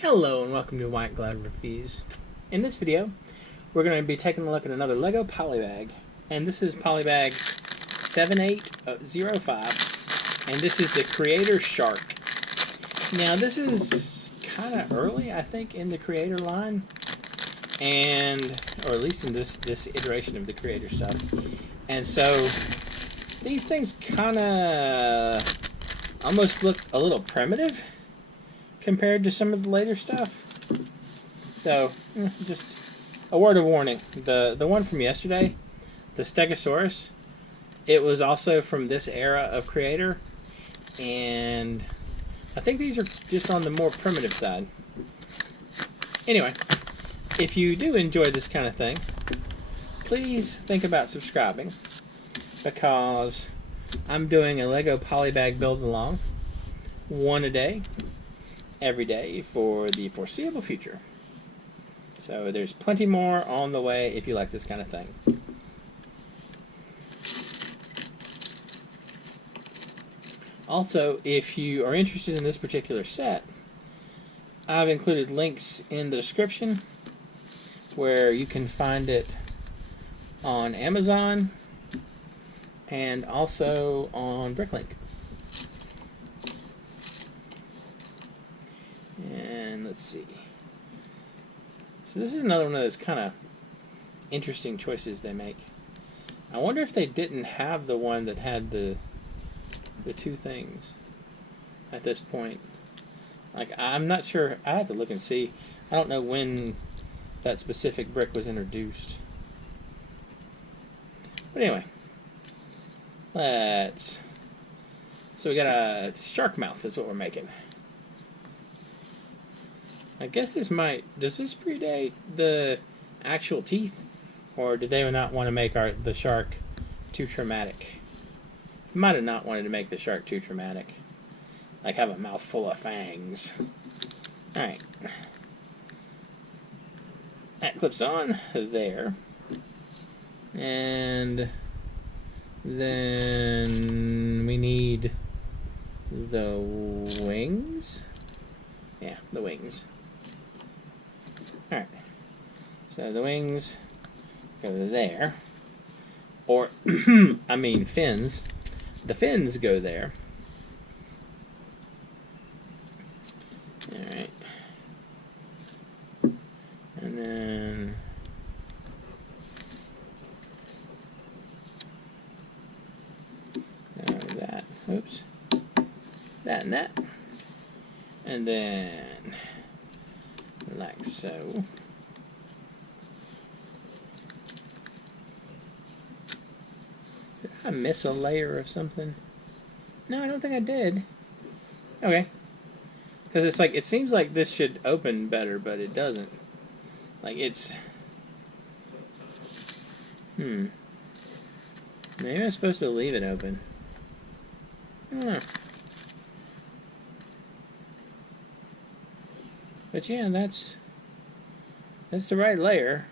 Hello and welcome to White Glad Reviews. In this video, we're going to be taking a look at another LEGO Polybag. And this is Polybag 7805. And this is the Creator Shark. Now this is kind of early, I think, in the Creator line. Or at least in this iteration of the Creator stuff. And so, these things kind of almost look a little primitive compared to some of the later stuff. So, just a word of warning. The one from yesterday, the Stegosaurus, it was also from this era of Creator, and I think these are just on the more primitive side. Anyway, if you do enjoy this kind of thing, please think about subscribing, because I'm doing a LEGO Polybag build along, one a day, every day for the foreseeable future. So there's plenty more on the way if you like this kind of thing. Also, if you are interested in this particular set, I've included links in the description where you can find it on Amazon and also on Bricklink. And let's see. So this is another one of those kind of interesting choices they make. I wonder if they didn't have the one that had the two things at this point. Like, I'm not sure. I have to look and see. I don't know when that specific brick was introduced. But anyway, so we got a shark mouth is what we're making. I guess does this predate the actual teeth, or did they not want to make the shark too traumatic? Might have not wanted to make the shark too traumatic, like have a mouth full of fangs. Alright, that clips on there, and then we need the wings. Yeah, the wings. Alright, so the wings go there, or, I mean fins. The fins go there. Alright, and then that, oops, that and that, and then like so. Did I miss a layer of something? No, I don't think I did. Okay. Because it's like, it seems like this should open better, but it doesn't. Like, it's... Maybe I'm supposed to leave it open. I don't know. But yeah, that's the right layer.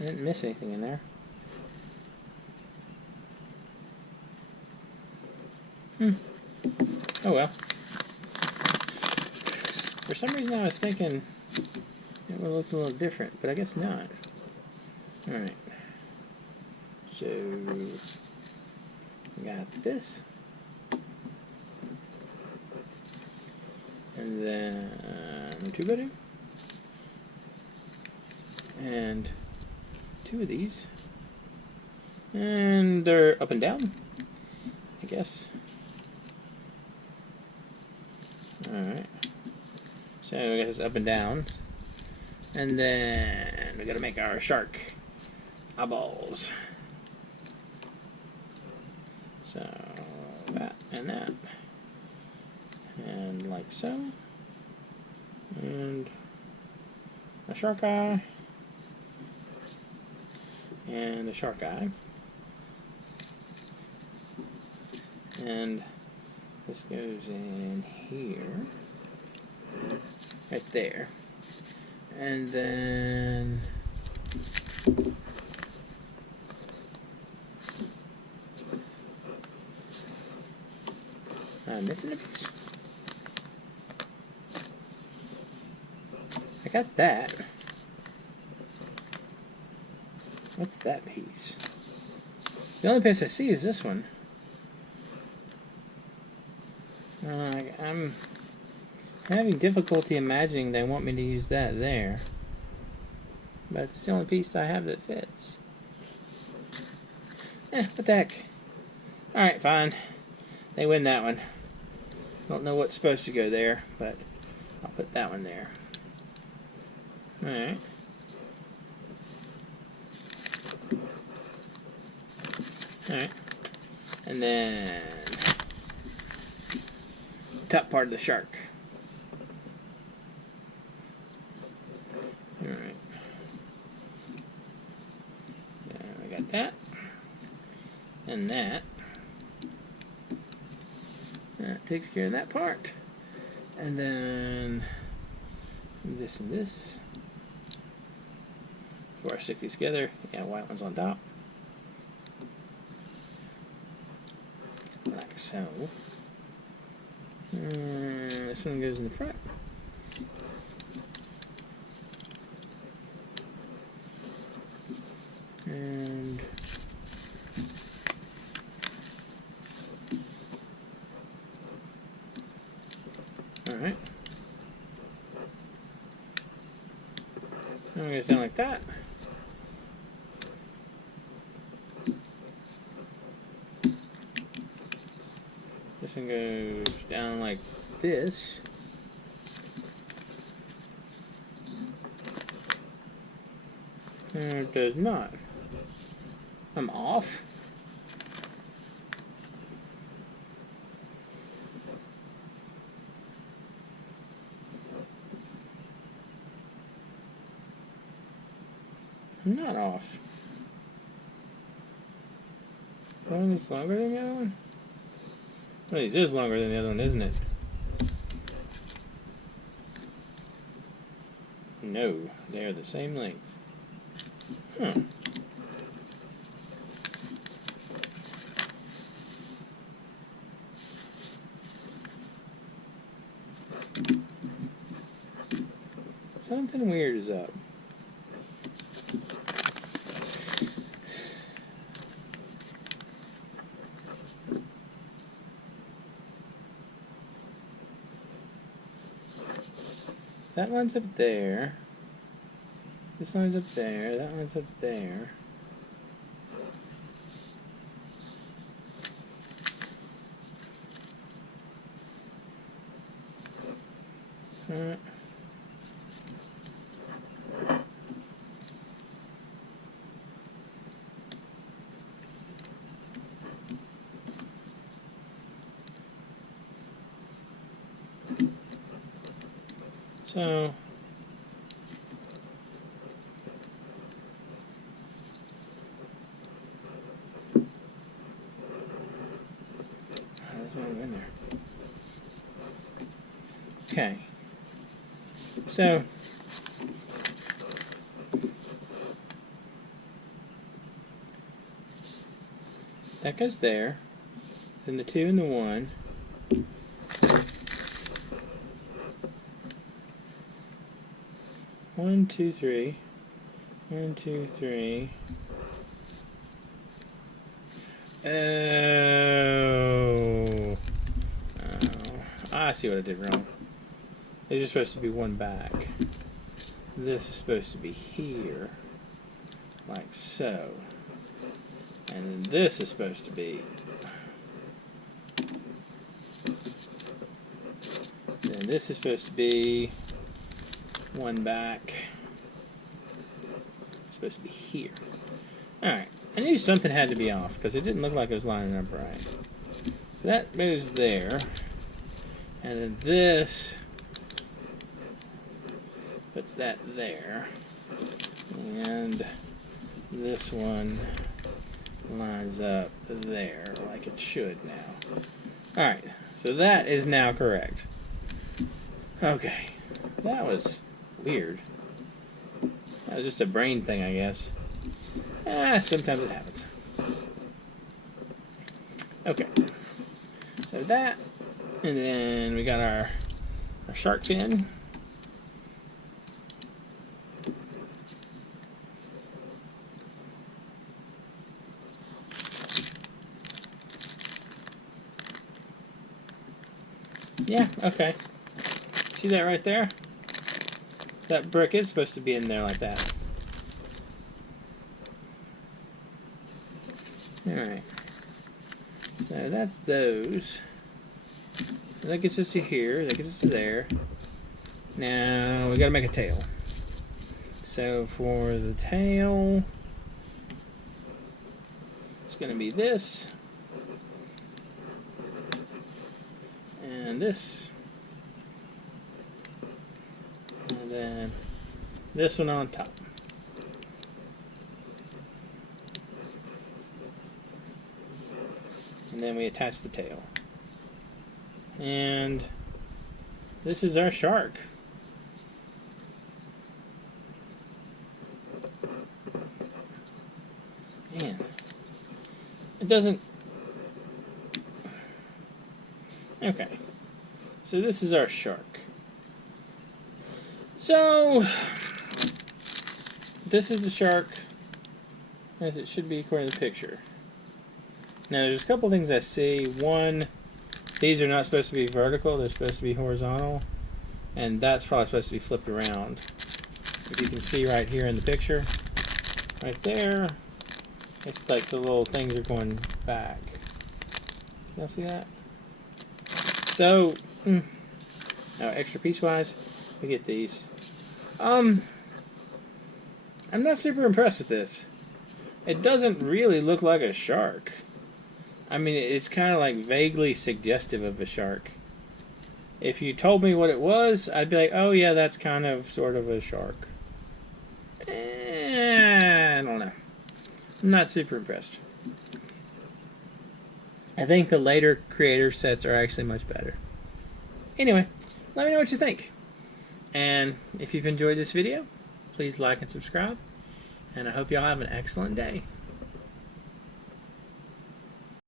I didn't miss anything in there. Oh well. For some reason I was thinking it would look a little different, but I guess not. Alright. So we got this. And then two better. And two of these. And they're up and down, I guess. Alright. So we got this up and down. And then we gotta make our shark eyeballs. So that and that. And like so. And a shark eye. And a shark eye. And this goes in here. Right there. And then I'm missing a piece. got that. What's that piece? The only piece I see is this one. I'm having difficulty imagining they want me to use that there. But it's the only piece I have that fits. What the heck? Alright, fine. They win that one. Don't know what's supposed to go there, but I'll put that one there. Alright. Alright. And then top part of the shark. Alright. I got that. And that. That takes care of that part. And then this and this. Before I stick these together, yeah, white one's on top. Like so. And this one goes in the front. And alright. That one goes down like that. This one goes down like this. And it does not. I'm off. I'm not off. One is longer than the other one? One of these is longer than the other one, isn't it? No, they are the same length. Huh. Something weird is up. That line's up there. This line's up there. That line's up there. So there's one in there. Okay. So that goes there. Then the 2 and the 1. One, two, three. 1, 2, 3. Oh. I see what I did wrong. These are supposed to be one back. This is supposed to be here. Like so. And then this is supposed to be. And this is supposed to be one back. It's supposed to be here. Alright. I knew something had to be off because it didn't look like it was lining up right. So that goes there. And then this puts that there. And this one lines up there like it should now. Alright. So that is now correct. Okay. That was weird. That was just a brain thing, I guess. Sometimes it happens. Okay. So that, and then we got our shark fin. Yeah, okay. See that right there? That brick is supposed to be in there like that. Alright. So that's those. That gets us to here. That gets us to there. Now we gotta make a tail. So for the tail, it's gonna be this. And this. And then this one on top. And then we attach the tail. And this is our shark. Man, it doesn't... Okay, so this is our shark. So, this is the shark as it should be according to the picture. Now there's a couple things I see. One, these are not supposed to be vertical, they're supposed to be horizontal. And that's probably supposed to be flipped around. If you can see right here in the picture, right there, it's like the little things are going back. Y'all see that? So, extra piece-wise, we get these. I'm not super impressed with this. It doesn't really look like a shark. I mean, it's kind of like vaguely suggestive of a shark. If you told me what it was, I'd be like, oh yeah, that's kind of sort of a shark. I don't know. I'm not super impressed. I think the later creator sets are actually much better. Anyway, let me know what you think. And if you've enjoyed this video, please like and subscribe. And I hope y'all have an excellent day.